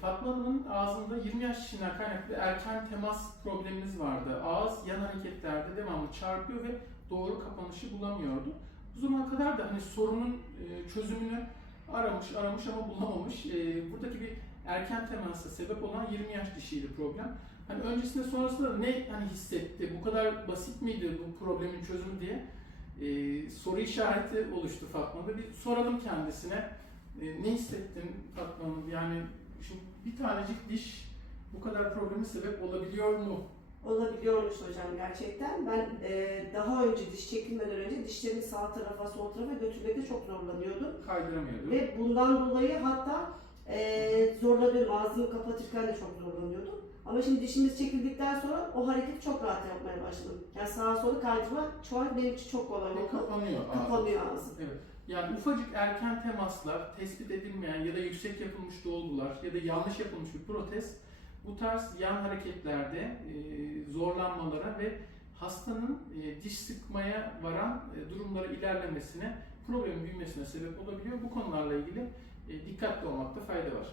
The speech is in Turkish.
Fatma Hanım'ın ağzında 20 yaş dişinden kaynaklı erken temas problemimiz vardı. Ağız yan hareketlerde devamlı çarpıyor ve doğru kapanışı bulamıyordu. Bu zamana kadar da hani sorunun e, çözümünü aramış aramış ama bulamamış. E, buradaki bir erken temasa sebep olan 20 yaş dişiydi problem. Hani öncesinde sonrasında da ne hani hissetti? Bu kadar basit miydi bu problemin çözümü diye e, soru işareti oluştu Fatma'da. Bir soralım kendisine. Ne hissettin Fatma Hanım? Yani şimdi bir tanecik diş bu kadar probleme sebep olabiliyor mu? Olabiliyormuş hocam gerçekten. Ben e, daha önce diş çekilmeden önce dişlerimi sağ tarafa sol tarafa götürmekte çok zorlanıyordum. Kaydıramıyordu. Ve bundan dolayı hatta e, zorlanıyorum. Ağzımı kapatırken de çok zorlanıyordum. Ama şimdi dişimiz çekildikten sonra o hareketi çok rahat yapmaya başladım. Yani sağa sola kaydırma şu an benim için çok kolay oldu. kapanıyor. Kapanıyor ağzım. Evet. Yani ufacık erken temaslar, tespit edilmeyen ya da yüksek yapılmış dolgular ya da yanlış yapılmış bir protez bu tarz yan hareketlerde e, zorlanmalara ve hastanın e, diş sıkmaya varan e, durumlara ilerlemesine, problemin büyümesine sebep olabiliyor. Bu konularla ilgili e, dikkatli olmakta fayda var.